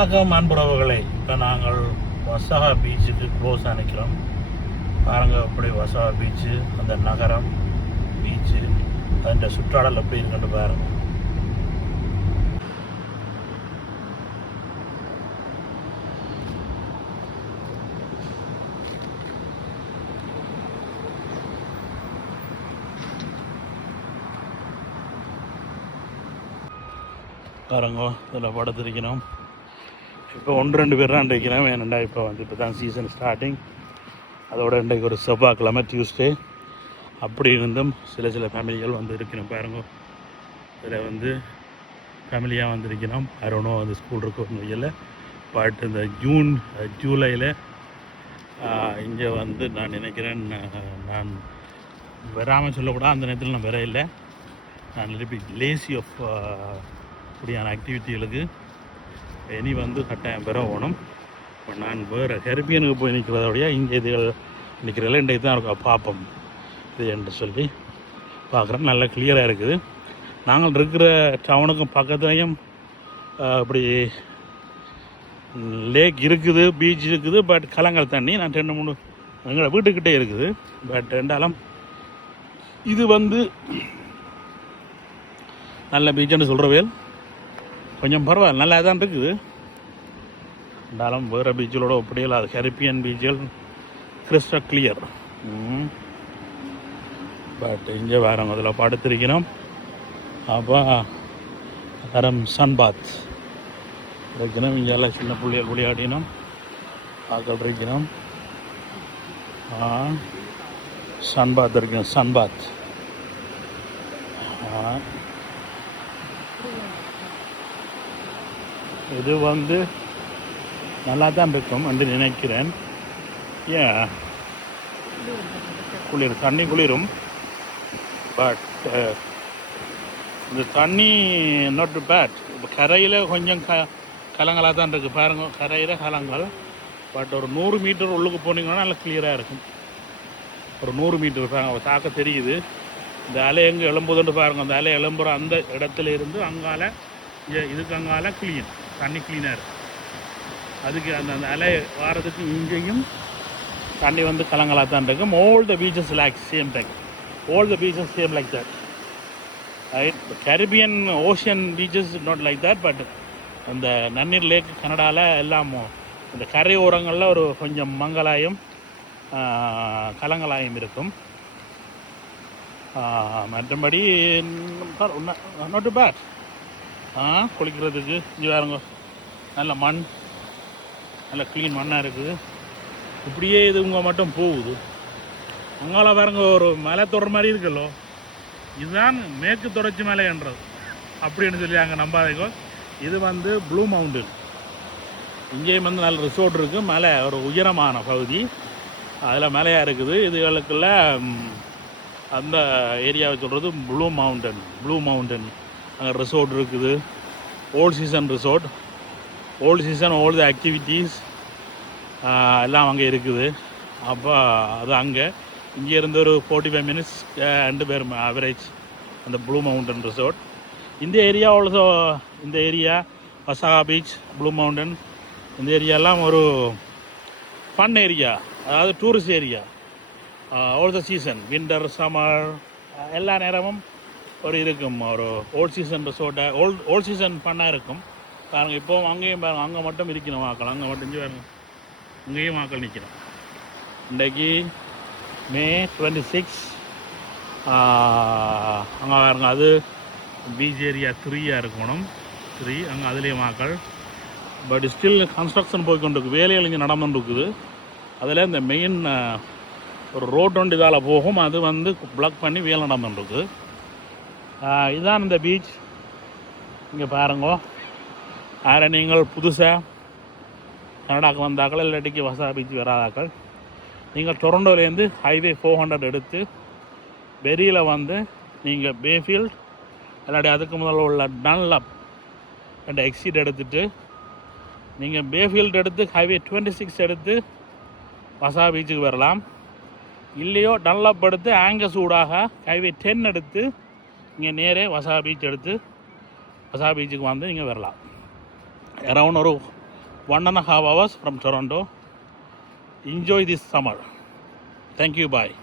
வணக்கம் அன்புறவுகளை. இப்போ நாங்கள் வசாகா பீச்சுக்கு க்ளோஸாக நிற்கிறோம். பாருங்கள் எப்படி வசாகா பீச்சு, அந்த நகரம், பீச்சு, அதன் சுற்றாடல் எப்படி இருக்குன்னு பாருங்கள். பாருங்க, இதில் படுத்திருக்கணும். இப்போ 1-2 பேர் தான் இருக்கிறோம். ஏன்னா இப்போ தான் சீசன் ஸ்டார்டிங். அதோட இன்றைக்கு ஒரு செவ்வாய்க்கிழமை, டியூஸ்டே. அப்படி இருந்தும் சில ஃபேமிலிகள் வந்து இருக்கணும். பாருங்க, இதில் ஃபேமிலியாக வந்திருக்கணும். அரௌனோ வந்து ஸ்கூல் இருக்கும் இல்லை. பட் இந்த ஜூலையில் இங்கே நான் நினைக்கிறேன், நான் வராமல் சொல்லக்கூடாது. அந்த நேரத்தில் நான் வர இல்லை. நான் லேசி ஆஃப் இப்படியான ஆக்டிவிட்டிகளுக்கு இனி கட்டாயம் பெற ஓணும். இப்போ நான் வேறு கரிபியனுக்கு போய் நிற்கிறதோடைய இங்கே இதுகள் நிற்கிறதில்ல. இன்றைக்கு தான் இருக்கும் பார்ப்போம் இது என்று சொல்லி பார்க்குறேன். நல்லா கிளியராக இருக்குது. நாங்கள் இருக்கிற டவுனுக்கும் பக்கத்துலேயும் இப்படி லேக் இருக்குது, பீச் இருக்குது. பட் கலங்கல் தண்ணி நான் 2-3 எங்களை வீட்டுக்கிட்டே இருக்குது. பட் ரெண்டாலும் இது நல்ல பீச்சுன்னு சொல்கிறவேல் கொஞ்சம் பரவாயில்ல, நல்லா தான் இருக்குது. இருந்தாலும் வேறு பீச்சுகளோட ஒப்படையில் அது கரிப்பியன் பீச்சுகள் கிறிஸ்டல் கிளியர். பட் இங்கே வேறு அதில் படுத்திருக்கணும். அப்போ தரம் சன்பாத் இருக்கணும். இங்கே எல்லாம் சின்ன புள்ளிகள் விளையாடினோம், ஆக்கள் இருக்கணும். சன்பாத் இருக்கணும், சன்பாத். இது நல்லா தான் இருக்கும் என்று நினைக்கிறேன். ஏன் தண்ணி குளிரும். பட் இந்த தண்ணி நாட் பேட். இப்போ கரையில் கொஞ்சம் கலங்களாக தான் இருக்குது. பாருங்க, கரையில் கலங்கள். பட் ஒரு 100 மீட்டர் உள்ளுக்கு போனீங்கன்னா நல்லா கிளியராக இருக்கும். ஒரு 100 மீட்டர் பாருங்க, தாக்க தெரியுது. இந்த அலை எங்கே எழும்புதுன்னு பாருங்கள். அந்த அலை எழும்புகிற அந்த இடத்துல இருந்து அங்கால இதுக்கு அங்கால கிளீன் தண்ணி கிளீனாக இருக்குது. அதுக்கு அந்த அலை வாரதுக்கு இங்கேயும் தண்ணி கலங்களாக தான் இருக்கும். all the beaches like same thing. All the beaches same like that. Right? The Caribbean ocean beaches not like that. But அந்த நன்னீர் லேக் கனடாவில் எல்லாம் இந்த கரை ஓரங்களில் ஒரு கொஞ்சம் மங்களாயும் கலங்களாயும் இருக்கும். மற்றபடி நாட் பேட். குளிக்கிறதுக்கு இங்கே வேறுங்க, நல்ல மண், நல்ல க்ளீன் மண்ணாக இருக்குது. இப்படியே இதுங்க மட்டும் போகுது. அங்கால பாருங்க, ஒரு மலை தொடர் மாதிரி இருக்குல்லோ, இதுதான் மேற்கு தொடர்ச்சி மலை என்றது அப்படின்னு சொல்லி அங்கே நம்பாதீங்க. இது ப்ளூ மவுண்டன். இங்கேயும் நல்ல ரிசோர்ட் இருக்குது. மலை ஒரு உயரமான பகுதி, அதில் மலையாக இருக்குது. இதுகளுக்குள்ள அந்த ஏரியாவை சொல்கிறது ப்ளூ மவுண்டன். அங்கே ரிசோர்ட் இருக்குது. Old season resort, old season, all the activities எல்லாம் அங்கே இருக்குது. அப்போ அது இங்கே இருந்து ஒரு 45 மினிட்ஸ் 2 பேர் ஆவரேஜ் அந்த ப்ளூ மவுண்டன் ரிசோர்ட். இந்த ஏரியா ஆல்சோ, இந்த ஏரியா வசாகா பீச், ப்ளூ மவுண்டன், இந்த ஏரியாலாம் ஒரு ஃபன் ஏரியா, அதாவது tourist area. All the season, winter, summer, எல்லா நேரமும் இருக்கும். ஒரு ஓல்ட் சீசன் ரிசோர்ட்டை ஓல்ட் சீசன் ஃபன்னாக இருக்கும். பாருங்கள், இப்போவும் அங்கேயும் பாருங்கள், அங்கே மட்டும் இருக்கணும் வாக்கள். அங்கே மட்டும் பாருங்கள், இங்கேயும் வாக்கள் நிற்கணும். இன்றைக்கு May 26. அங்கே பாருங்க, அது பீச் ஏரியா 3 இருக்கணும். 3 அங்கே அதுலேயும் வாக்கள். பட் ஸ்டில் கன்ஸ்ட்ரக்ஷன் போய்கொண்டிருக்கு, வேலைகள் இங்கே நடந்துருக்குது. அதில் இந்த மெயின் ஒரு ரோட் இதால் போகும், அது பிளாக் பண்ணி வேலை நடந்துருக்கு. இதுதான் இந்த பீச். இங்கே பாருங்கோ. நீங்கள் புதுசாக கனடாவுக்கு வந்தாக்கள், இல்லாட்டிக்கு வசாகா பீச் வராதாக்கள், நீங்கள் டொரண்டோலேருந்து ஹைவே 400 எடுத்து பெரியில் நீங்கள் பேஃபீல்ட் இல்லாட்டி அதுக்கு முதல்ல உள்ள டன்லப் என்ற எக்ஸிட் எடுத்துகிட்டு நீங்கள் பேஃபீல்ட் எடுத்து ஹைவே 26 எடுத்து வசாகா பீச்சுக்கு வரலாம். இல்லையோ டன்லப் எடுத்து ஆங்கஸ் ஊடாக ஹைவே 10 எடுத்து இங்கே நேரே வசாகா பீச் எடுத்து வசாகா பீச்சுக்கு நீங்கள் வரலாம். அரௌண்ட் ஒரு 1.5 hours from Toronto. Enjoy this summer. Thank you. Bye.